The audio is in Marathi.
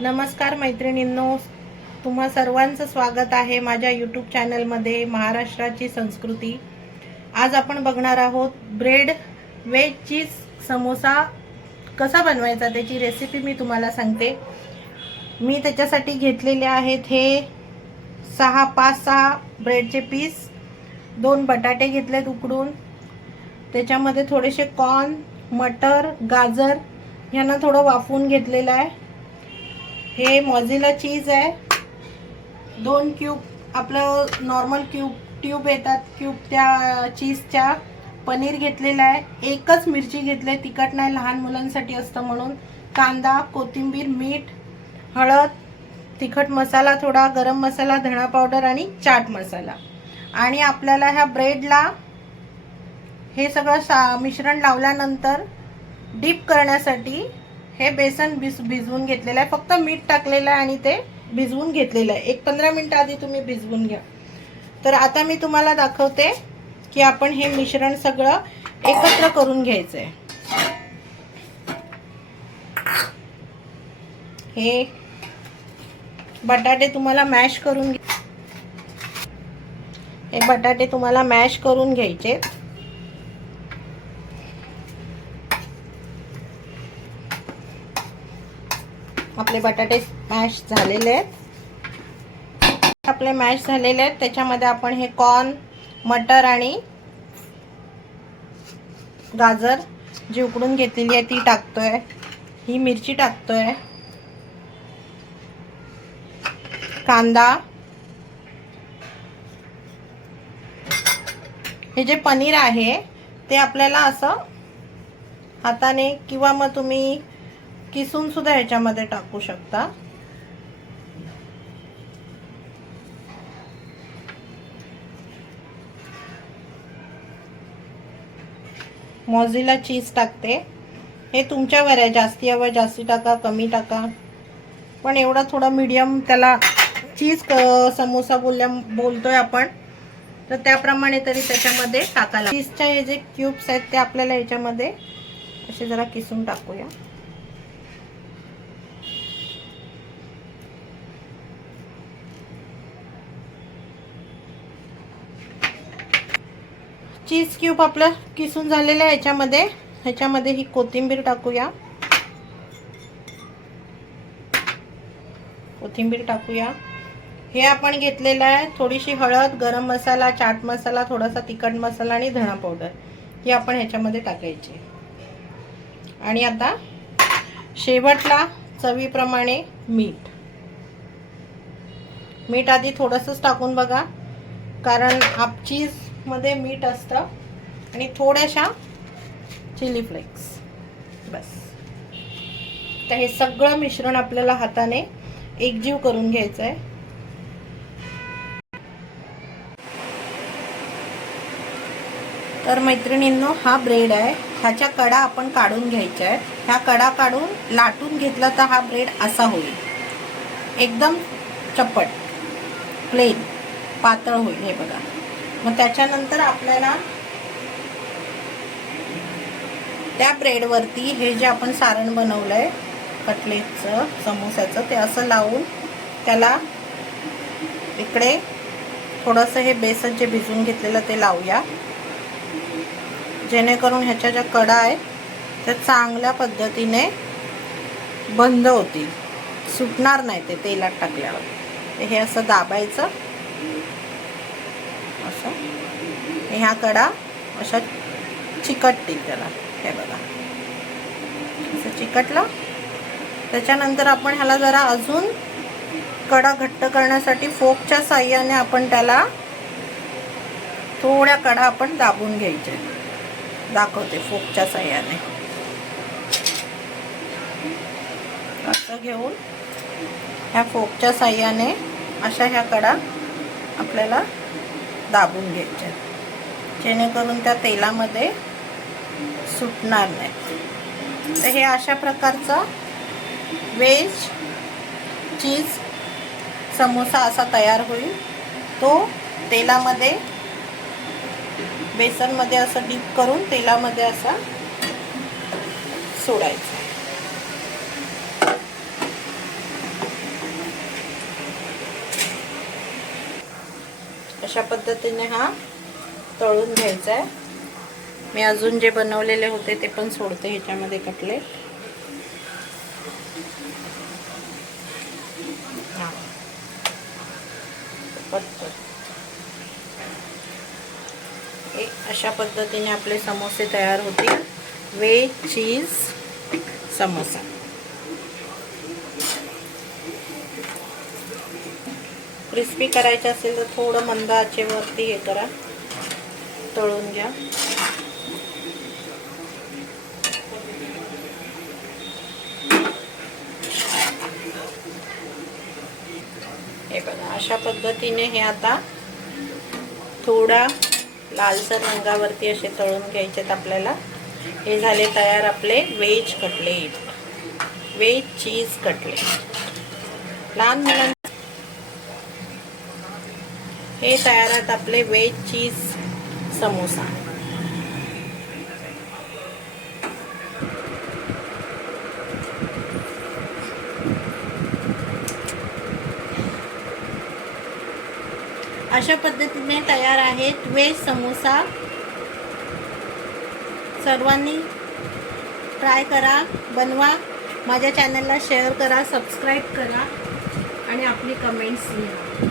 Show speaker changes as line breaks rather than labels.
नमस्कार मैत्रिणींनो. तुम्हा सर्वांचं स्वागत आहे माझ्या यूट्यूब चॅनलमध्ये महाराष्ट्राची संस्कृती. आज आपण बघणार आहोत ब्रेड वेज चीज समोसा कसा बनवायचा त्याची रेसिपी मी तुम्हाला सांगते. मी त्याच्यासाठी घेतलेले आहेत हे सहा पाच सहा ब्रेडचे पीस दोन बटाटे घेतलेत उकडून. त्याच्यामध्ये थोडेसे कॉर्न मटर गाजर यांना थोडं वाफवून घेतलेलं आहे. हे मॉझिला चीज आहे. दोन क्यूब आपलं नॉर्मल क्यूब ट्यूब येतात. क्यूब त्या चीजच्या पनीर घेतलेलं आहे. एकच मिरची घेतली तिखट नाही लहान मुलांसाठी असतं म्हणून. कांदा कोथिंबीर मीठ हळद तिखट मसाला थोडा गरम मसाला धणा पावडर आणि चाट मसाला. आणि आपल्याला ह्या ब्रेडला हे सगळं सा मिश्रण लावल्यानंतर डीप करण्यासाठी हे बेसन भिज भिजवून घेतलेलं आहे. फक्त मीठ टाकलेलं आहे आणि ते भिजवून घेतलेलं आहे. एक पंधरा मिनटं आधी तुम्ही भिजवून घ्या. तर आता मी तुम्हाला दाखवते की आपण हे मिश्रण सगळं एकत्र करून घ्यायचं आहे हे बटाटे तुम्हाला मॅश करून घे- हे बटाटे तुम्हाला मॅश करून घ्यायचे आपले बटाटे मॅश झालेले आहेत. आपले मॅश झालेले आहेत. त्याच्यामध्ये आपण हे कॉर्न मटर आणि गाजर जी उकडून घेतलेली आहे ती टाकतोय. ही मिरची टाकतोय. कांदा. हे जे पनीर आहे ते आपल्याला असं हाताने किंवा मग तुम्ही किसून सुद्धा ह्याच्यामध्ये टाकू शकता. मोझीला चीज टाकते. हे तुमच्यावर आहे. जास्ती हवं जास्ती टाका कमी टाका. पण एवढा थोडा मीडियम त्याला चीज समोसा बोलल्या बोलतोय आपण. तर त्याप्रमाणे तरी त्याच्यामध्ये टाकायला. चीजच्या हे जे क्यूब्स आहेत ते आपल्याला याच्यामध्ये असे जरा किसून टाकूया. चीज क्यूब आपलं किसून झालेलं आहे ह्याच्यामध्ये. ह्याच्यामध्ये ही कोथिंबीर टाकूया. कोथिंबीर टाकूया. हे आपण घेतलेलं आहे थोडीशी हळद गरम मसाला चाट मसाला थोडासा तिखट मसाला आणि धणा पावडर हे आपण ह्याच्यामध्ये टाकायचे. आणि आता शेवटला चवीप्रमाणे मीठ. मीठ आधी थोडंसंच टाकून बघा. कारण आप मध्ये मीठ असतं आणि थोड्याशा चिली फ्लेक्स. बस. तर हे सगळं मिश्रण आपल्याला हाताने एकजीव करून घ्यायचं आहे तर मैत्रिणींनो हा ब्रेड आहे. ह्याच्या कडा आपण काढून घ्यायच्या आहेत ह्या कडा काढून लाटून घेतला तर हा ब्रेड असा होईल. एकदम चप्पट प्लेन पातळ होईल. हे बघा. मग त्याच्यानंतर आपल्याला त्या ब्रेडवरती हे जे आपण सारण बनवलं आहे कटलेटचं समोस्याचं ते असं लावून त्याला इकडे थोडंसं हे बेसन जे भिजून घेतलेलं ते लावूया. जेणेकरून ह्याच्या ज्या कडा आहेत त्या चांगल्या पद्धतीने बंद होतील. सुटणार नाही ते तेलात टाकल्यावर. हे असं दाबायचं. असं. ह्या कडा अशा चिकटतील त्याला. हे बघा. असं चिकटलं. त्याच्यानंतर आपण ह्याला जरा अजून कडा घट्ट करण्यासाठी फोकच्या साह्याने आपण त्याला थोड्या कडा आपण दाबून घ्यायचे. दाखवते फोकच्या साह्याने. असं घेऊन ह्या फोकच्या साह्याने अशा ह्या कडा आपल्याला दाबून घ्यायच्या जेणेकरून त्या तेलामध्ये सुटणार नाही. तर हे अशा प्रकारचा वेज चीज समोसा असा तयार होईल. तो तेलामध्ये बेसनमध्ये असं डीप करून तेलामध्ये असा सोडायचा. अशा पद्धतीने हा तळून घ्यायचा आहे. मी अजून जे बनवलेले होते ते पण सोडते ह्याच्यामध्ये कटलेट. हा. अशा पद्धतीने आपले समोसे तयार होतील. वेज चीज समोसा. क्रिस्पी करायचे असेल तर थोडं मंद आचेवरती हे करा. तळून घ्या. हे बघा अशा पद्धतीने हे आता थोडा लालसर रंगावरती असे तळून घ्यायचेत आपल्याला. हे झाले तयार आपले veg cutlet. Veg cheese cutlet. लहान मुलांना हे तयार आहेत आपले वेज चीज समोसा. अशा पद्धतीने तयार आहेत वेज समोसा. सर्वांनी ट्राय करा बनवा. माझ्या चॅनलला शेअर करा सबस्क्राईब करा आणि आपली कमेंट्स लिहा.